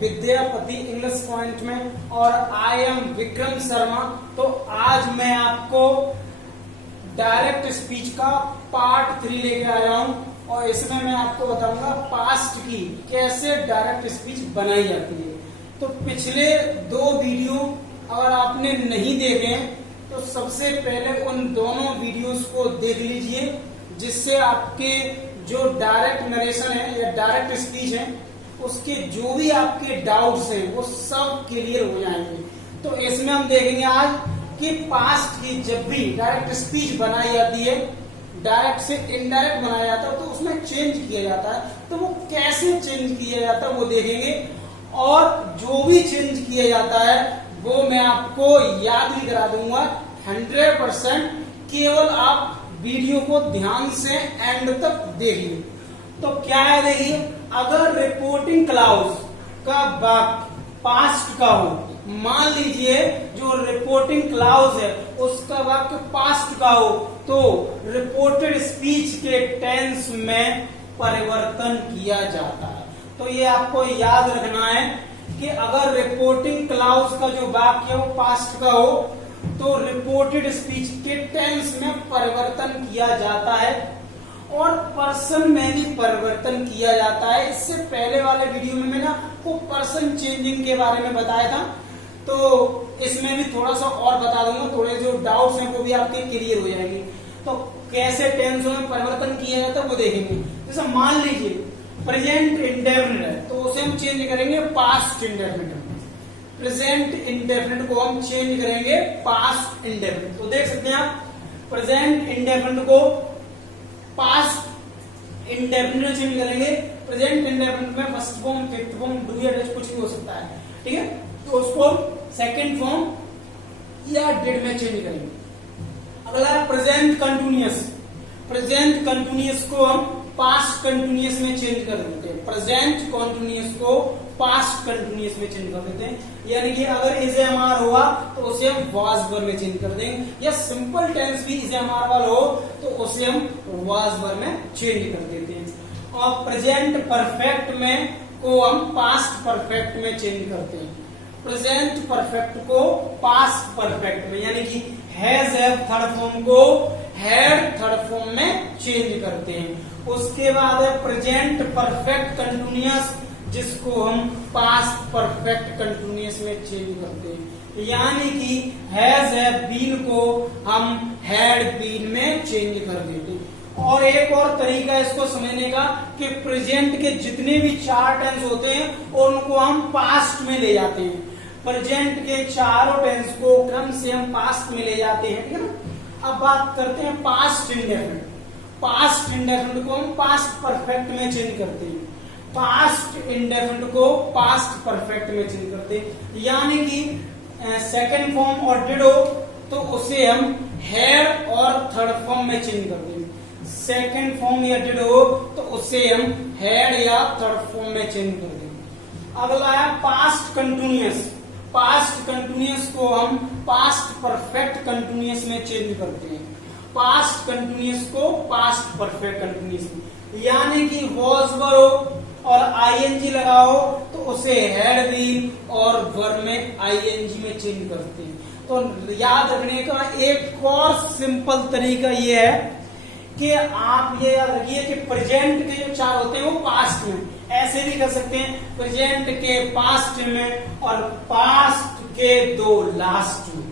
Vidyapati English point में और I am Vikram Sharma. तो आज मैं आपको डायरेक्ट स्पीच का पार्ट 3 लेके आया हूं और इसमें मैं आपको बताऊंगा पास्ट की कैसे डायरेक्ट स्पीच बनाई जाती है। तो पिछले 2 वीडियो अगर आपने नहीं देखे तो सबसे पहले उन दोनों वीडियोस को देख लीजिए, जिससे आपके जो डायरेक्ट नरेशन है या डायरेक्ट स्पीच है उसके जो भी आपके डाउट्स हैं वो सब क्लियर हो जाएंगे। तो इसमें हम देखेंगे आज कि पास्ट की जब भी डायरेक्ट स्पीच बनाई जाती है, डायरेक्ट से इनडायरेक्ट बनाया जाता है तो उसमें चेंज किया जाता है, तो वो कैसे चेंज किया जाता है वो देखेंगे। और जो भी चेंज किया जाता है वो मैं आपको याद भी करा दूंगा 100%। केवल आप वीडियो को ध्यान से एंड तक देखिए। तो क्या है, देखिए, अगर रिपोर्टिंग क्लाउज का वाक्य पास्ट का हो, मान लीजिए जो रिपोर्टिंग क्लाउज है उसका वाक्य पास्ट का हो, तो रिपोर्टेड स्पीच के टेंस में परिवर्तन किया जाता है। तो ये आपको याद रखना है कि अगर रिपोर्टिंग क्लाउज का जो वाक्य है वो पास्ट का हो तो रिपोर्टेड स्पीच के टेंस में परिवर्तन किया जाता है और पर्सन में भी परिवर्तन किया जाता है। इससे पहले वाले वीडियो में मैंने आपको पर्सन चेंजिंग के बारे में बताया था, तो इसमें भी थोड़ा सा और बता दूंगा, थोड़े जो डाउट्स हैं वो भी आपके क्लियर हो जाएंगे। तो कैसे टेंसों में परिवर्तन किया जाता है वो देखेंगे। जैसे मान लीजिए प्रेजेंट इंडेफिनिट है तो उसे हम चेंज करेंगे पास्ट इंडेफिनिट। प्रेजेंट इंडेफिनिट को हम चेंज करेंगे पास्ट इंडेफिनिट। तो देख सकते हैं आप, प्रेजेंट इंडेफिनिट को पास्ट इंडेफिनिट चेंज करेंगे। प्रेजेंट इंडेफिनिट में first form, fifth form, do या डज कुछ भी हो सकता है, ठीक है। तो उसको सेकंड फॉर्म या डिड में चेंज करेंगे। अगला है प्रेजेंट कंटिन्यूअस। प्रेजेंट कंटिन्यूअस को हम पास्ट कंटिन्यूअस में चेंज कर देते हैं। प्रेजेंट कंटिन्यूअस को पास्ट कंटिन्यूअस में चेंज कर देते हैं। यानी कि अगर इज एमआर हुआ तो उसे हम वाज वर में चेंज कर देंगे, या सिंपल टेंस भी इज एमआर वाला हो तो उसे हम वाज वर में चेंज कर देते हैं। और प्रेजेंट परफेक्ट में को हम पास्ट परफेक्ट में चेंज करते हैं। प्रेजेंट परफेक्ट को पास्ट परफेक्ट में, यानी कि हैज हैव थर्ड फॉर्म को हैड थर्ड फॉर्म में चेंज करते हैं। उसके बाद है प्रेजेंट परफेक्ट कंटिन्यूअस, जिसको हम पास्ट परफेक्ट कंटिन्यूअस में चेंज करते हैं। यानी कि हैज हैव बीन को हम हैड बीन में चेंज कर देते हैं। और एक और तरीका इसको समझने का कि प्रेजेंट के जितने भी 4 टेंस होते हैं उनको हम पास्ट में ले जाते हैं। प्रेजेंट के चारों टेंस को क्रम से हम पास्ट में ले जाते हैं, ठीक है ना। अब बात करते हैं पास्ट इंडेफिनिट। पास्ट इंडेफिनिट को हम पास्ट परफेक्ट में चेंज करते हैं। पास्ट इंडेफिनिट को पास्ट परफेक्ट में चेंज करते हैं। यानी कि सेकंड फॉर्म और डिड हो तो उसे हम हैड और थर्ड फॉर्म में चेंज कर देंगे। सेकंड फॉर्म या डिड हो तो उसे हम हैड या थर्ड फॉर्म में चेंज कर देंगे। अगला है पास्ट कंटिन्यूअस। पास्ट कंटिन्यूअस को हम पास्ट परफेक्ट कंटिन्यूअस में चेंज करते हैं। पास्ट कंटिन्यूअस को पास्ट परफेक्ट कंटिन्यूअस में, यानी कि वॉज वर हो और आईएनजी लगाओ तो उसे हैड बीन और वर में आईएनजी में चेंज करते हैं। तो याद रखने का एक और सिंपल तरीका ये है कि आप ये याद रखिए कि प्रेजेंट के जो 4 होते हैं वो पास्ट में, ऐसे भी कर सकते हैं प्रेजेंट के पास्ट में और पास्ट के 2 लास्ट में।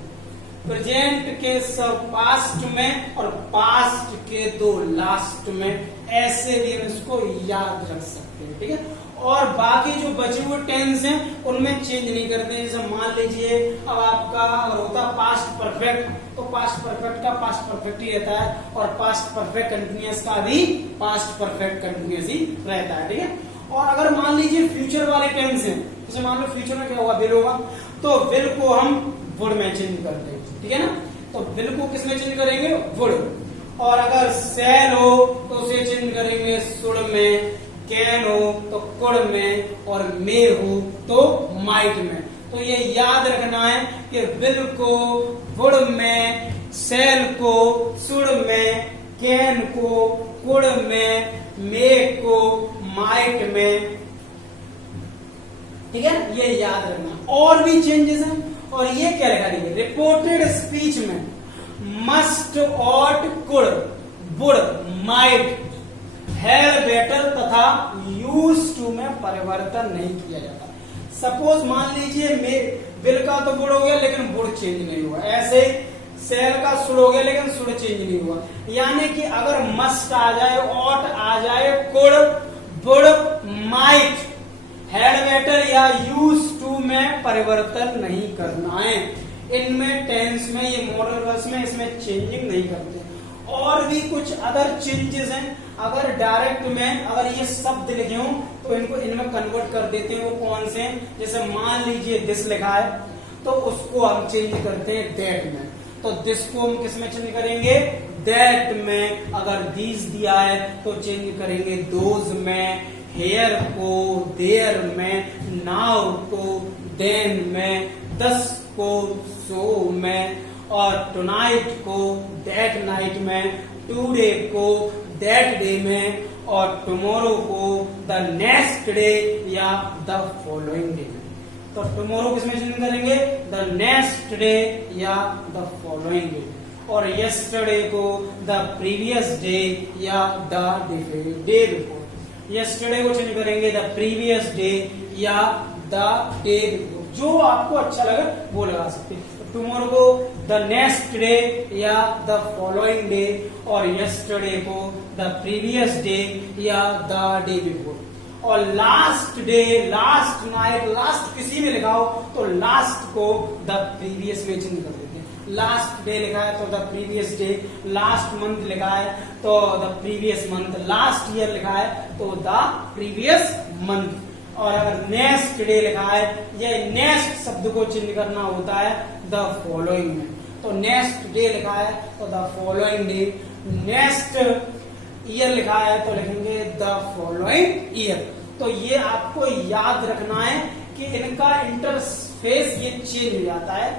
प्रेजेंट के सब पास्ट में और पास्ट के 2 लास्ट में, ऐसे भी हम इसको याद रख सकते हैं, ठीक है। और बाकी जो बचे हुए टेंस हैं उनमें चेंज नहीं करते हैं। जैसे मान लीजिए अब आपका अगर होता पास्ट परफेक्ट तो पास्ट परफेक्ट का पास्ट परफेक्ट ही रहता है और पास्ट परफेक्ट कंटिन्यूअस का भी पास्ट परफेक्ट कंटिन्यूअस ही रहता है, ठीक है। और अगर मान लीजिए फ्यूचर वाले टेंस हैं, जैसे मान लो फ्यूचर में क्या होगा, विल होगा, तो विल को हम वुड में चेंज करते हैं, ठीक है ना। तो विल को किस में चेंज करेंगे, वुड। और अगर शैल हो तो उसे चेंज करेंगे शुड में, कैन हो तो कुड में, और मे हो तो माइट में। तो ये याद रखना है कि विल को वुड में, शैल को शुड में, कैन को कुड में, मे को माइट में, ठीक है, ये याद रखना। और भी चेंजेस हैं, और ये क्या लिखा है, रिपोर्टेड स्पीच में must, ought, could, would, might, had, better तथा यूज टू में परिवर्तन नहीं किया जाता। सपोज मान लीजिए विल का तो वुड हो गया लेकिन वुड चेंज नहीं हुआ, ऐसे सेल का सुड हो गया लेकिन सुड चेंज नहीं हुआ। यानी कि अगर मस्ट आ जाए, ऑट आ जाए, could, would, might, had, better या यूज टू में परिवर्तन नहीं करना है। इनमें टेंस में, ये मॉडल वर्ब्स में इसमें चेंजिंग नहीं करते। और भी कुछ अदर चेंजेस हैं, अगर डायरेक्ट में अगर ये शब्द लिखे हों तो इनको इनमें कन्वर्ट कर देते हैं। वो कौन से हैं, जैसे मान लीजिए दिस लिखा है तो उसको हम चेंज करते हैं दैट में, तो दिस को हम किस में चेंज करेंगे, दैट में। अगर दीज दिया है तो चेंज करेंगे दोज में, हेयर को देयर में, नाउ को देन में, दस को सो में, और टुनाइट को दैट नाइट में, टुडे को दैट डे में, और टुमारो को द नेक्स्ट डे या द फॉलोइंग डे में। तो टुमारो किसमें चेंज करेंगे, द नेक्स्ट डे या द फॉलोइंग डे, और यस्टरडे को द प्रीवियस डे या द डे बिफोर। यस्टरडे को चेंज करेंगे द प्रीवियस डे या द डे बिफोर, जो आपको अच्छा लगे वो लगा सकते हैं। टुमारो को द नेक्स्ट डे या द फॉलोइंग डे, और यस्टरडे को द प्रीवियस डे या द डे बिफोर। और last day, last night, last किसी में लिखा हो तो लास्ट को द प्रीवियस में चेंज कर देते हैं। लास्ट डे लिखा है तो the previous day, last month लिखा है तो the previous month, last year लिखा है तो द प्रीवियस मंथ। और अगर नेक्स्ट डे लिखा है या नेक्स्ट शब्द को चेंज करना होता है द फॉलोइंग में, तो नेक्स्ट डे लिखा है तो the following day, next year लिखा है तो लिखेंगे द फॉलोइंग ईयर। तो ये आपको याद रखना है कि इनका इंटरफेस ये चेंज हो जाता है,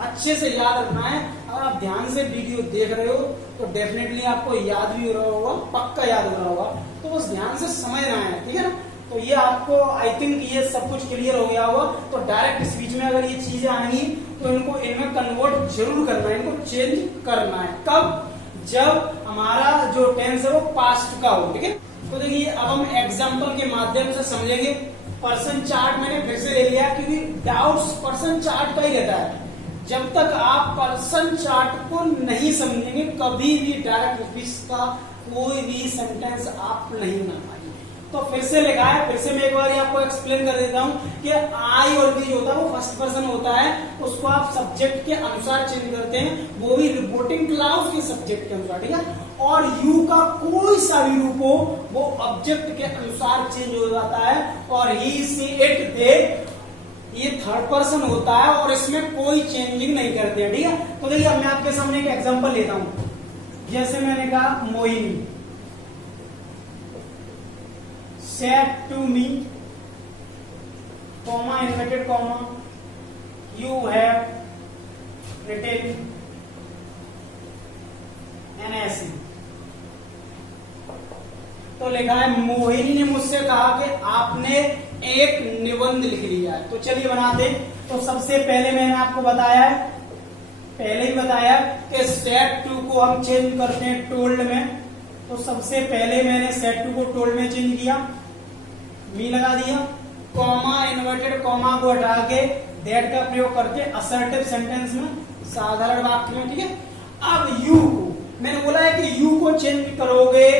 अच्छे से याद रखना है। अगर आप ध्यान से वीडियो देख रहे हो तो डेफिनेटली आपको याद भी हो रहा होगा, पक्का याद हो रहा होगा, तो बस ध्यान से समझना है, ठीक है ना। तो ये आपको आई थिंक ये सब कुछ क्लियर हो गया होगा। तो डायरेक्ट स्पीच में अगर ये चीजें आएंगी तो इनको इनमें कन्वर्ट जरूर करना है, इनको चेंज करना है। कब, जब हमारा जो टेंस है वो पास्ट का हो, ठीक है। तो देखिए अब हम एग्जांपल के माध्यम से समझेंगे। पर्सन चार्ट मैंने फिर से ले लिया क्योंकि डाउट्स पर्सन चार्ट का ही रहता है। जब तक आप पर्सन चार्ट को नहीं समझेंगे कभी भी डायरेक्ट स्पीच का कोई भी सेंटेंस आप नहीं बना पाएंगे। तो फिर से लिखा है, फिर से मैं एक बार आपको एक्सप्लेन कर देता हूं कि आई और वी जो होता है वो फर्स्ट पर्सन होता है, उसको आप सब्जेक्ट के अनुसार चेंज करते हैं, वो भी रिपोर्टिंग क्लाउज के सब्जेक्ट के अनुसार, ठीक है। और यू का कोई सा भी रूप हो वो ऑब्जेक्ट के अनुसार चेंज हो जाता है। और ही, सी, इट, दे ये थर्ड पर्सन होता है और इसमें कोई चेंजिंग नहीं करते हैं, ठीक है। तो देखिए मैं आपके सामने एक एग्जांपल लेता हूं। जैसे मैंने कहा Mohini said to me, comma, inverted comma, you have written an essay। तो लिखा है मोहिनी ने मुझसे कहा कि आपने एक निबंध लिख लिया है। तो चलिए बनाते। तो सबसे पहले मैंने आपको बताया है, पहले ही बताया कि सेड टू को हम चेंज करते हैं टोल्ड में। तो सबसे पहले मैंने सेड टू को टोल्ड में चेंज किया, मी लगा दिया, कॉमा, इन्वर्टेड कॉमा को हटा के दैट का प्रयोग करके असर्टिव सेंटेंस में, साधारण वाक्य में, ठीक है। अब यू को मैंने बोला है कि यू को चेंज करोगे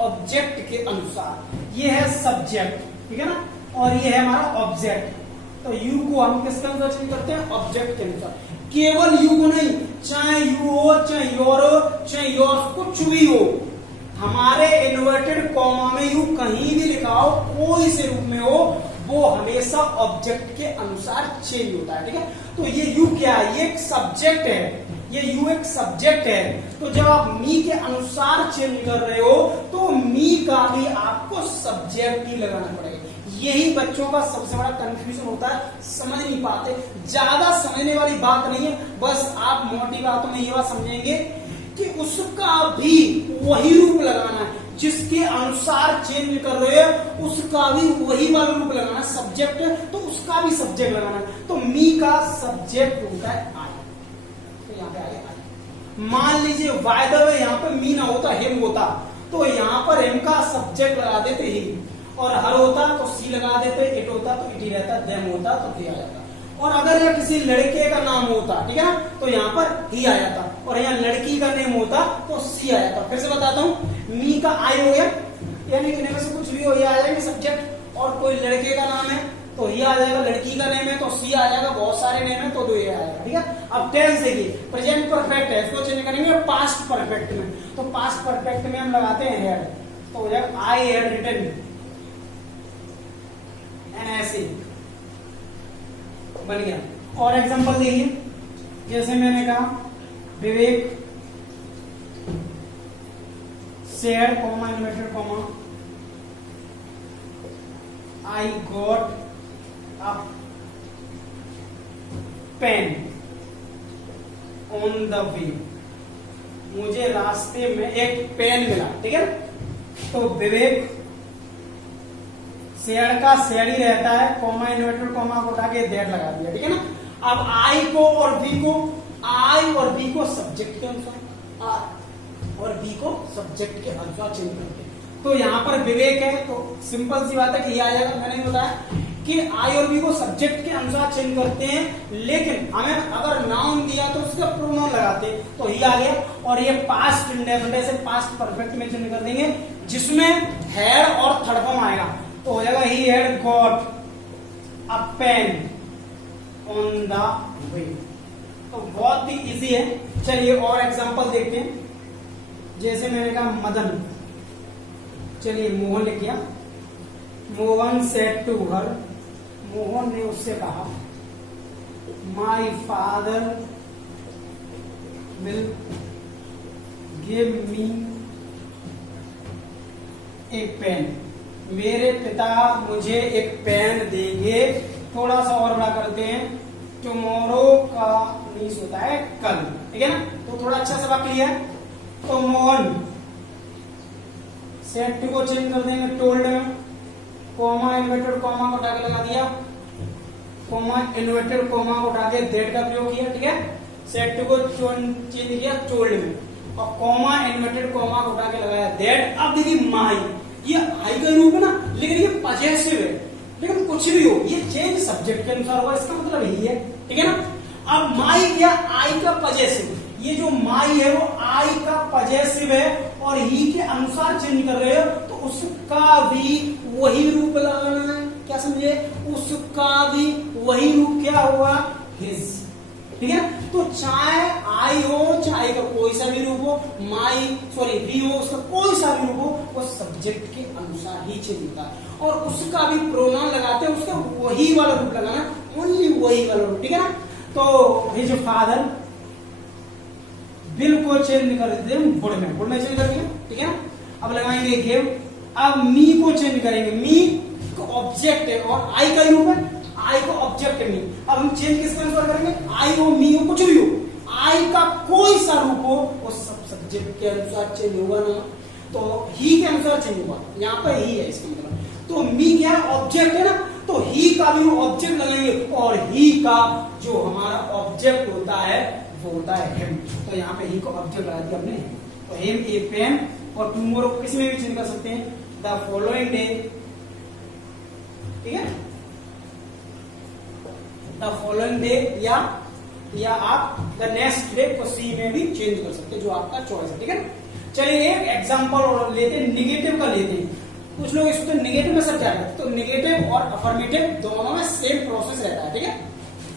ऑब्जेक्ट के अनुसार। ये है सब्जेक्ट, ठीक है ना, और ये है हमारा ऑब्जेक्ट। तो यू को हम किसके अनुसार चेंज करते हैं, ऑब्जेक्ट के अनुसार। केवल यू को नहीं, चाहे यू हो, चाहे योर हो, चाहे योर्स, कुछ भी हो, हमारे इन्वर्टेड कॉमा में यू कहीं भी लिखा हो, कोई से रूप में हो, वो हमेशा ऑब्जेक्ट के अनुसार चेंज होता है, ठीक है। तो ये यू क्या है, ये एक सब्जेक्ट है, ये यू एक सब्जेक्ट है। तो जब आप मी के अनुसार चेंज कर रहे हो तो मी का भी आपको सब्जेक्ट ही लगाना पड़ेगा। यही बच्चों का सबसे बड़ा कंफ्यूजन होता है, समझ नहीं पाते। ज्यादा समझने वाली बात नहीं है, बस आप मोटी बातों में ये बात समझेंगे कि उसका भी वही रूप लगाना है जिसके अनुसार चेंज कर रहे हो उसका भी वही वाला रूप लगाना, सब्जेक्ट है तो उसका भी सब्जेक्ट लगाना। तो मी का सब्जेक्ट होता है आई, तो यहाँ पे आ गया आई। मान लीजिए बाय द वे यहाँ पे मी ना होता, हिम होता, तो यहाँ पर हिम का सब्जेक्ट लगा देते ही, और हर होता तो सी लगा देते, इट होता तो इट ही रहता, देम होता तो ही आ जाता। और अगर यह किसी लड़के का नाम होता, ठीक है ना, तो यहाँ पर ही आ जाता, और यहाँ लड़की का नेम होता तो सी आ जाता। फिर से बताता हूँ, मी का आई हो गया, यानी कि इनमें से कुछ भी हो, ये आ जाएंगे सब्जेक्ट, और कोई लड़के का नाम है तो ये आ जाएगा, लड़की का नेम है तो सी आ जाएगा, बहुत सारे नेम है तो दो ये आ जाएगा, ठीक है। अब टेंस देखिए, प्रेजेंट परफेक्ट है, इसको चेंज करेंगे पास्ट परफेक्ट में, तो पास्ट परफेक्ट में हम लगाते हैं हैड, तो हो जाएगा आई हैड रिटन एन ऐसे बन गया। और एग्जांपल देखिए, जैसे मैंने कहा Vivek share comma inverted comma I got a pain on the way, मुझे रास्ते में एक पेन मिला, ठीक है। तो विवेक शेयर का शेयर ही रहता है, कॉमा इन्वर्टेड कॉमा को उठा के दैट लगा दिया, ठीक है ना। अब आई को और बी को, आई और बी को सब्जेक्ट के अनुसार, आई और बी को सब्जेक्ट के अनुसार चेंज करते हैं। तो यहाँ पर विवेक है तो सिंपल सी बात है कि ये आ जाएगा। मैंने बताया कि आई और बी को सब्जेक्ट के अनुसार चेंज करते हैं, लेकिन हमें अगर नाउन दिया तो उसका प्रोनाउन लगाते हैं, तो ही आ गया। और ये पास्ट इंडेफिनिट से पास्ट परफेक्ट में चेंज कर देंगे, जिसमें हैड और थर्ड फॉर्म आएगा, तो हो जाएगा he had got a pain on the वे। तो बहुत ही इजी है। चलिए और एग्जांपल देखते हैं। जैसे मैंने कहा मदन, चलिए मोहन लिख गया, Mohan said to her, Mohan ने उससे कहा my father will give me a pen, मेरे पिता मुझे एक पेन देंगे। थोड़ा सा और बड़ा करते हैं, टुमारो का मीन्स होता है कल, ठीक है ना, तो थोड़ा अच्छा सा वाक्य है। तो मोहन सेड टू को चेंज कर देंगे टोल्ड में, कॉमा इन्वर्टेड कॉमा को उठा के लगा दिया, कॉमा इन्वर्टेड कॉमा को उठा के दैट का प्रयोग किया, ठीक है। सेड टू को चेंज किया टोल्ड में, और कॉमा इन्वर्टेड कॉमा को उठा के लगाया दैट। अब देखिए माई, ये आई का रूप है ना, लेकिन ये पॉजेसिव है, लेकिन कुछ भी हो ये चेंज सब्जेक्ट के अनुसार होगा, इसका मतलब यही है, ठीक है ना। अब माई क्या, आई का पॉजेसिव, ये जो माई है वो आई का पॉजेसिव है, और ही के अनुसार चेंज कर रहे हो, तो उसका भी वही रूप लगाना है, क्या समझे, उसका भी वही रूप क्या होगा, हिज, ठीक है। तो चाहे आई हो, चाहे का कोई सा भी रूप हो, माई सॉरी भी हो, उसका कोई सा भी रूप हो, वो सब्जेक्ट के अनुसार ही चेंज होता है, और उसका भी प्रोनाउन लगाते हैं, उसका वही वाला रूप लगाना, ओनली वही वाला रूप, ठीक है ना। तो हिज फादर, बिल को चेंज कर देते हैं बुड में चेंज कर दिया, ठीक है ना। अब लगाएंगे गिव, अब मी को चेंज करेंगे, मी को ऑब्जेक्ट है और आई का रूप है, आई को ऑब्जेक्ट है मी। अब हम चेंज किसके अनुसार करेंगे, आई हो मी हो कुछ भी हो, आई का कोई सा रूप हो वो सब सब्जेक्ट के अनुसार चेंज होगा ना, तो ही के अनुसार चेंज होगा, यहाँ पर ही है इसका मतलब। तो मी क्या ऑब्जेक्ट है ना, तो ही का भी ऑब्जेक्ट लगाएंगे, और ही का जो हमारा ऑब्जेक्ट होता है वो होता है हिम, तो यहाँ पे ही को ऑब्जेक्ट लगा दिया हमने, तो हिम ए पेन। और टुमारो किसी में भी चेंज कर सकते हैं, द फॉलोइंग डे, ठीक है, द फॉलोइंग डे, या आप द नेक्स्ट डे को सी में भी चेंज कर सकते हैं, जो आपका चॉइस है, ठीक है। चलिए एक एग्जांपल और लेते हैं, निगेटिव का लेते हैं। कुछ लोग इसको निगेटिव में सब जाते हैं, तो निगेटिव और अफर्मेटिव दोनों में सेम प्रोसेस रहता है, ठीक है।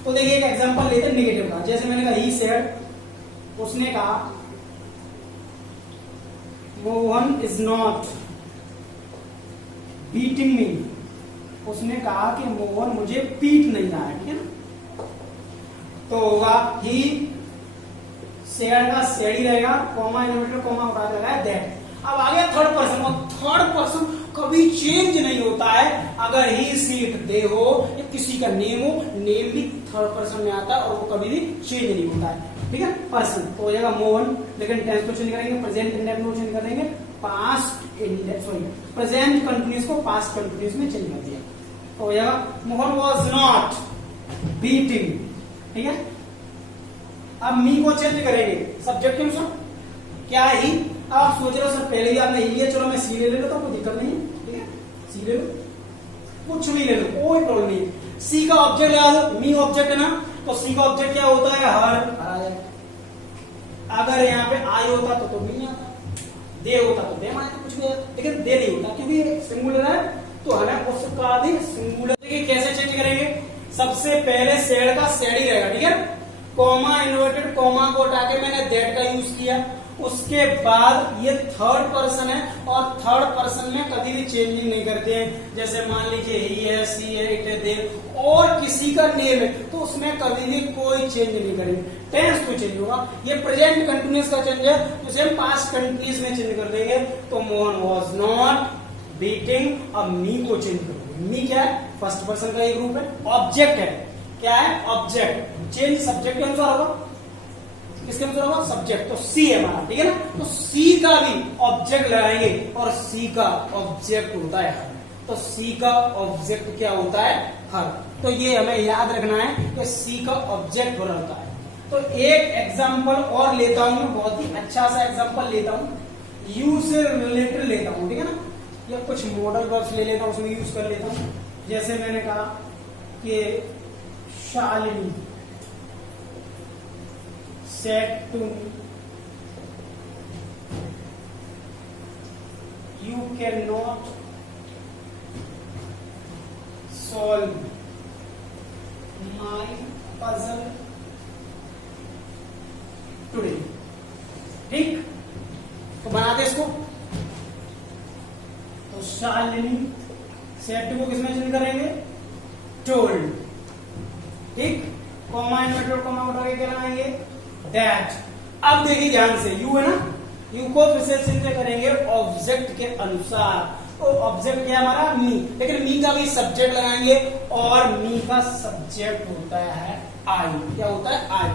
तो देखिए एक एग्जांपल लेते हैं निगेटिव का। जैसे मैंने कहा ही सेड, उसने कहा मोहन इज नॉट बीटिंग मी, उसने कहा कि मोहन मुझे पीट नहीं रहा है, ठीक है ना। तो होगा ही शेयर का शेयर ही रहेगा, कॉमा इन्वर्टेड कॉमा उठा के लगाया दैट। अब आ गया थर्ड पर्सन, और थर्ड पर्सन कभी चेंज नहीं होता है, अगर ही सीट दे हो या किसी का नेम हो, नेम भी थर्ड पर्सन में आता है और वो कभी भी चेंज नहीं होता है, ठीक है। पर्सन तो हो जाएगा मोहन, लेकिन टेंस को चेंज करेंगे, प्रेजेंट इंडेफिनिट को चेंज कर देंगे पास्ट प्रेजेंट कंटिन्यूस को पास्ट कंटिन्यूस में चेंज कर दिया तो यह मोहन वॉज नॉट बीटिंग, ठीक है। अब मी को चेंज करेंगे सब्जेक्ट के अनुसार, क्या ही आप सोच रहे हो सर पहले ही आपने ही लिया, चलो मैं सी ले लेता हूं, कोई दिक्कत नहीं है, ठीक है, सी ले लो, कुछ भी ले लो, कोई प्रॉब्लम नहीं। सी का ऑब्जेक्ट लगा दो, मी ऑब्जेक्ट है ना, तो सी का ऑब्जेक्ट क्या होता है, हर। अगर यहाँ पे आई होता तो मी आता, दे होता तो देम आता, कुछ भी आता, लेकिन दे नहीं होता क्योंकि ये सिंगुलर है, तो हमें उसका भी सिंगुलर। देखिए कैसे चेंज करेंगे, सबसे पहले सेड का सेड ही रहेगा, ठीक है। कॉमा इन्वर्टेड कॉमा को हटा के मैंने दैट का यूज किया, उसके बाद ये थर्ड पर्सन है और थर्ड पर्सन में कभी भी चेंजिंग नहीं करते हैं। जैसे मान लीजिए ही है, सी है, इट है, दे और किसी का नेम है तो उसमें कभी भी कोई चेंज नहीं करेंगे, टेंस तो चेंज होगा। ये प्रेजेंट कंटिन्यूस का चेंज है तो सेम पास्ट कंटिन्यूस में चेंज कर देंगे। तो मोहन वॉज नॉट बीटिंग, अब मी को चेंज कर देंगे। मी क्या है, फर्स्ट पर्सन का एक ग्रुप है, ऑब्जेक्ट है, क्या है, ऑब्जेक्ट। चेंज सब्जेक्ट के अनुसार होगा, किसके अनुसार होगा, सब्जेक्ट, तो सी है हमारा, ठीक है ना। तो सी का भी ऑब्जेक्ट लगाएंगे और सी का ऑब्जेक्ट होता है हर, तो सी का ऑब्जेक्ट क्या होता है, हर। तो ये हमें याद रखना है कि सी का ऑब्जेक्ट हर होता है। तो एक एग्जाम्पल और लेता हूं मैं, बहुत ही अच्छा सा एग्जाम्पल लेता हूं, यू से रिलेटेड लेता हूं, ठीक है ना, या कुछ मॉडल वर्ड्स ले लेता हूं, उसमें यूज कर लेता हूं। जैसे मैंने कहा कि Shalini said to me, you cannot solve my puzzle today, ठीक। तो बनाते इसको, तो शालिनी said to को किसमें चेंज करेंगे, told, ठीक। कॉमा इन्वर्टेड कॉमा उठा के क्या लगाएंगे, दैट। अब देखिए ध्यान से, यू है ना, यू को फिर से चेंज करेंगे ऑब्जेक्ट के अनुसार। तो ऑब्जेक्ट क्या हमारा, मी, लेकिन मी का भी सब्जेक्ट लगाएंगे और मी का सब्जेक्ट होता है आई। क्या होता है, आई।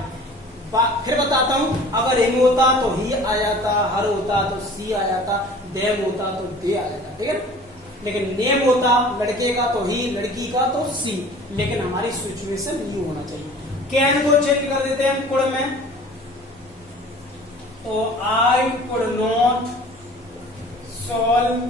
फिर बताता हूं, अगर एम होता तो ही आ जाता, हर होता तो सी आ जाता, देम होता तो दे आ जाता, ठीक है। लेकिन नेम होता लड़के का तो ही, लड़की का तो सी, लेकिन हमारी सिचुएशन ये होना चाहिए। कैन को चेंज कर देते हैं कुड में, तो आई कुड नॉट सॉल्व।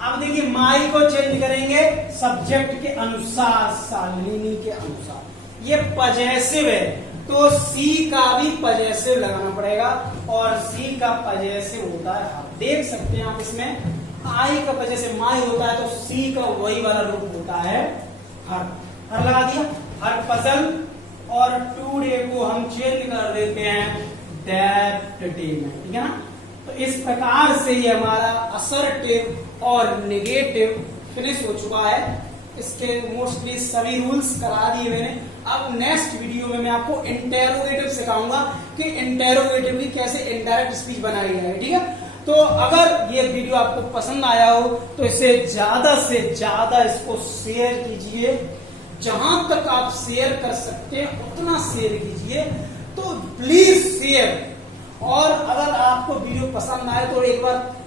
अब देखिए माई को चेंज करेंगे सब्जेक्ट के अनुसार, शालिनी के अनुसार। ये पजेसिव है तो सी का भी पजेसिव लगाना पड़ेगा और सी का पजेसिव होता है हर। देख सकते हैं आप इसमें, आई का पजेसिव माई होता है तो सी का वही वाला रूप होता है हर। हर लगा दिया, हर पजल, और टुडे को हम चेंज कर देते हैं दैट डे में, ठीक है ना। तो इस प्रकार से ये हमारा असर्टिव और नेगेटिव फिनिश हो चुका है। इसके मोस्टली सभी रूल्स करा दिए मैंने। अब नेक्स्ट वीडियो में मैं आपको इंटेरोगेटिव सिखाऊंगा कि इंटेरोगेटिव की कैसे इनडायरेक्ट स्पीच बनाई जाए, ठीक है। तो अगर ये वीडियो आपको पसंद आया हो तो इसे ज्यादा से ज्यादा इसको शेयर कीजिए, जहां तक आप शेयर कर सकते हैं उतना शेयर कीजिए, तो प्लीज शेयर। और अगर आपको वीडियो पसंद आए तो एक बार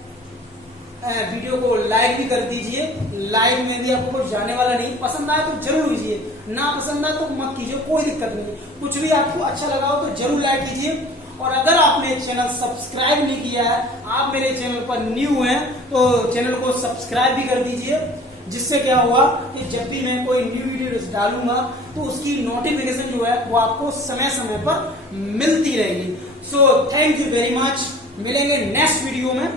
वीडियो को लाइक भी कर दीजिए। लाइक में भी आपको कुछ जाने वाला नहीं, पसंद आए तो जरूर कीजिए, ना पसंद आए तो मत कीजिए, कोई दिक्कत नहीं। कुछ भी आपको अच्छा लगा हो तो जरूर लाइक कीजिए। और अगर आपने चैनल सब्सक्राइब नहीं किया है, आप मेरे चैनल पर न्यू हैं, तो चैनल को सब्सक्राइब भी कर दीजिए। जिससे क्या होगा कि जब भी मैं कोई न्यू वीडियो डालूंगा तो उसकी नोटिफिकेशन जो है वो आपको समय समय पर मिलती रहेगी। So thank you very much, मिलेंगे नेक्स्ट वीडियो में।